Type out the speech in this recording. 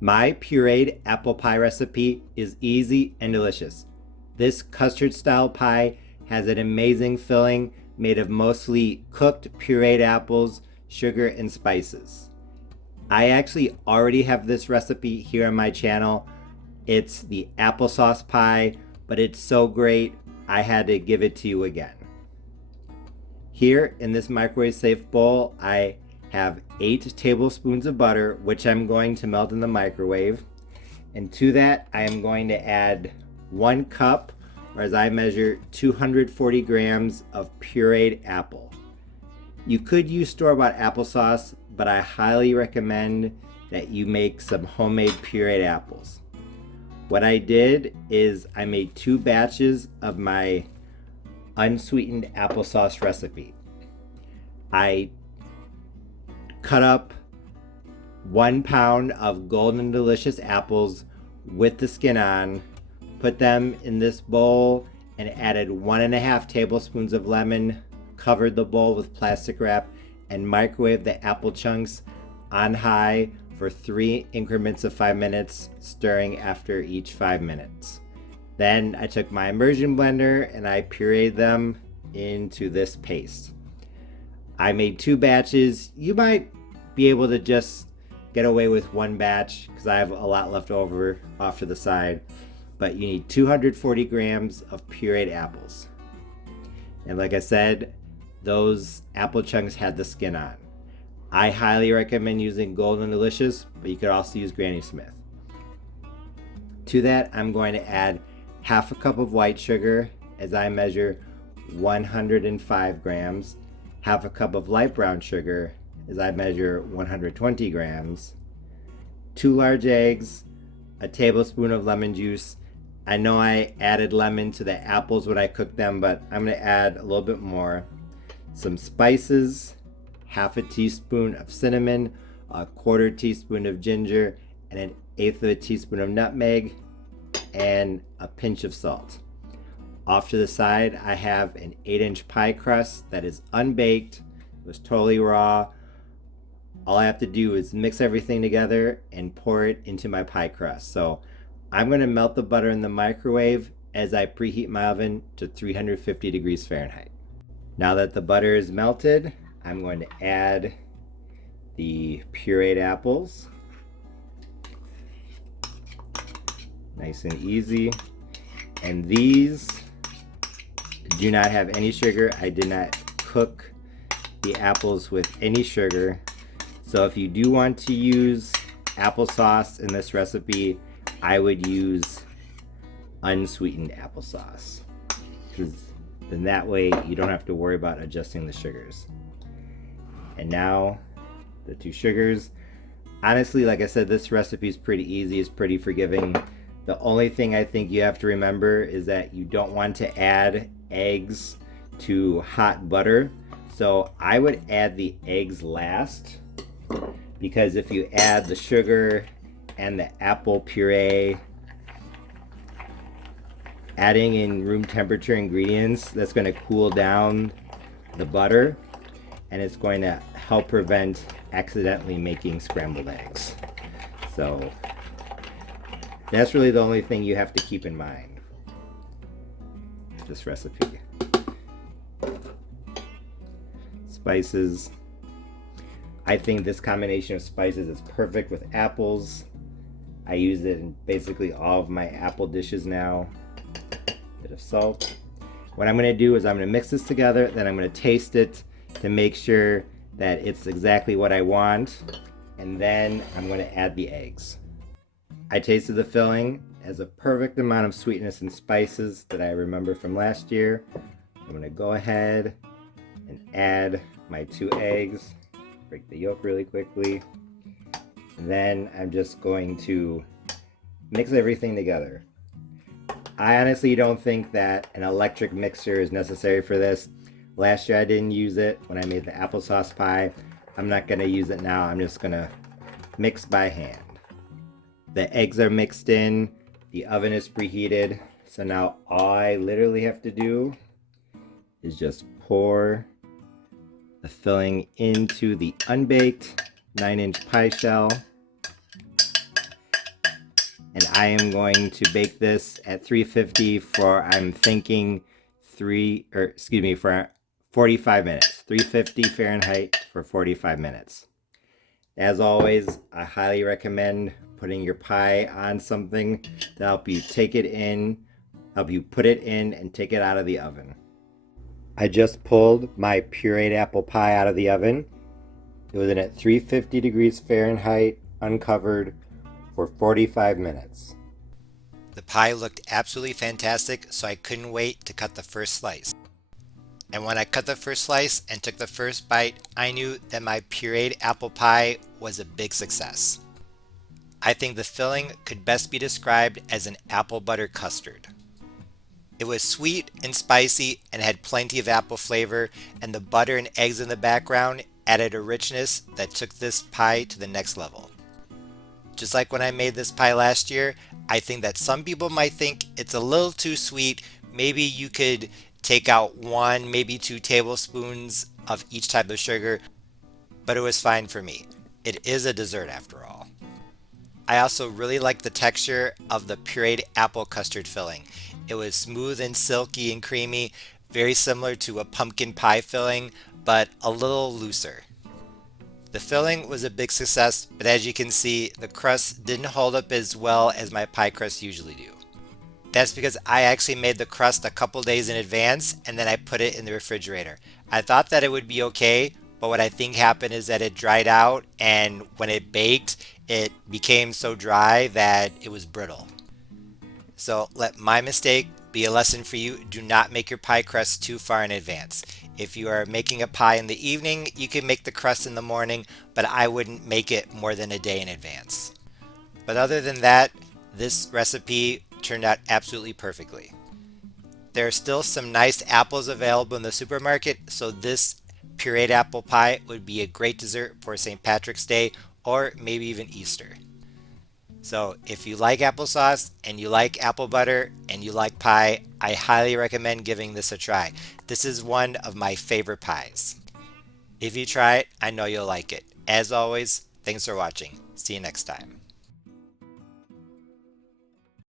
My pureed apple pie recipe is easy and delicious. This custard style pie has an amazing filling made of mostly cooked pureed apples, sugar, and spices. I actually already have this recipe here on my channel. It's the applesauce pie, but it's so great I had to give it to you again. Here in this microwave safe bowl, I have 8 tablespoons of butter, which I'm going to melt in the microwave. And to that, I am going to add 1 cup, or as I measure, 240 grams of pureed apple. You could use store-bought applesauce, but I highly recommend that you make some homemade pureed apples. What I did is I made 2 batches of my unsweetened applesauce recipe. I cut up 1 pound of golden delicious apples with the skin on, put them in this bowl, and added 1.5 tablespoons of lemon, covered the bowl with plastic wrap, and microwaved the apple chunks on high for 3 increments of 5 minutes, stirring after each 5 minutes. Then I took my immersion blender and I pureed them into this paste. I made 2 batches. You might be able to just get away with 1 batch because I have a lot left over off to the side. But you need 240 grams of pureed apples. And like I said, those apple chunks had the skin on. I highly recommend using Golden Delicious, but you could also use Granny Smith. To that, I'm going to add 1/2 cup of white sugar as I measure 105 grams, 1/2 cup of light brown sugar as I measure 120 grams, 2 large eggs, a tablespoon of lemon juice. I know I added lemon to the apples when I cooked them, but I'm going to add a little bit more. Some spices, 1/2 teaspoon of cinnamon, 1/4 teaspoon of ginger, and 1/8 teaspoon of nutmeg, and a pinch of salt. Off to the side, I have an 8-inch pie crust that is unbaked. It was totally raw. All I have to do is mix everything together and pour it into my pie crust. So I'm going to melt the butter in the microwave as I preheat my oven to 350 degrees Fahrenheit. Now that the butter is melted, I'm going to add the pureed apples. Nice and easy. And these do not have any sugar. I did not cook the apples with any sugar. So if you do want to use applesauce in this recipe, I would use unsweetened applesauce, because then that way you don't have to worry about adjusting the sugars. And now the 2 sugars. Honestly, like I said, this recipe is pretty easy. It's pretty forgiving. The only thing I think you have to remember is that you don't want to add eggs to hot butter. So I would add the eggs last, because if you add the sugar and the apple puree, adding in room temperature ingredients, that's going to cool down the butter, and it's going to help prevent accidentally making scrambled eggs. So that's really the only thing you have to keep in mind with this recipe. Spices. I think this combination of spices is perfect with apples. I use it in basically all of my apple dishes now. Bit of salt. What I'm going to do is I'm going to mix this together, then I'm going to taste it to make sure that it's exactly what I want, and then I'm going to add the eggs. I tasted the filling as a perfect amount of sweetness and spices that I remember from last year. I'm going to go ahead and add my 2 eggs. Break the yolk really quickly. And then I'm just going to mix everything together. I honestly don't think that an electric mixer is necessary for this. Last year I didn't use it when I made the applesauce pie. I'm not going to use it now. I'm just going to mix by hand. The eggs are mixed in. The oven is preheated. So now all I literally have to do is just pour the filling into the unbaked 9-inch pie shell. and I am going to bake this at 350 for, I'm thinking, for 45 minutes. 350 Fahrenheit for 45 minutes. As always, I highly recommend putting your pie on something to help you put it in and take it out of the oven. I just pulled my pureed apple pie out of the oven. It was in at 350 degrees Fahrenheit, uncovered, for 45 minutes. The pie looked absolutely fantastic, so I couldn't wait to cut the first slice. And when I cut the first slice and took the first bite, I knew that my pureed apple pie was a big success. I think the filling could best be described as an apple butter custard. It was sweet and spicy and had plenty of apple flavor, and the butter and eggs in the background added a richness that took this pie to the next level. Just like when I made this pie last year, I think that some people might think it's a little too sweet. Maybe you could take out 1, maybe 2 tablespoons of each type of sugar, but it was fine for me. It is a dessert after all. I also really like the texture of the pureed apple custard filling. It was smooth and silky and creamy, very similar to a pumpkin pie filling, but a little looser. The filling was a big success, but as you can see, the crust didn't hold up as well as my pie crust usually do. That's because I actually made the crust a couple days in advance and then I put it in the refrigerator. I thought that it would be okay, but what I think happened is that it dried out, and when it baked, it became so dry that it was brittle. So let my mistake be a lesson for you. Do not make your pie crust too far in advance. If you are making a pie in the evening, you can make the crust in the morning, but I wouldn't make it more than a day in advance. But other than that, this recipe turned out absolutely perfectly. There are still some nice apples available in the supermarket, so this pureed apple pie would be a great dessert for St. Patrick's Day or maybe even Easter. So if you like applesauce and you like apple butter and you like pie, I highly recommend giving this a try. This is one of my favorite pies. If you try it, I know you'll like it. As always, thanks for watching. See you next time.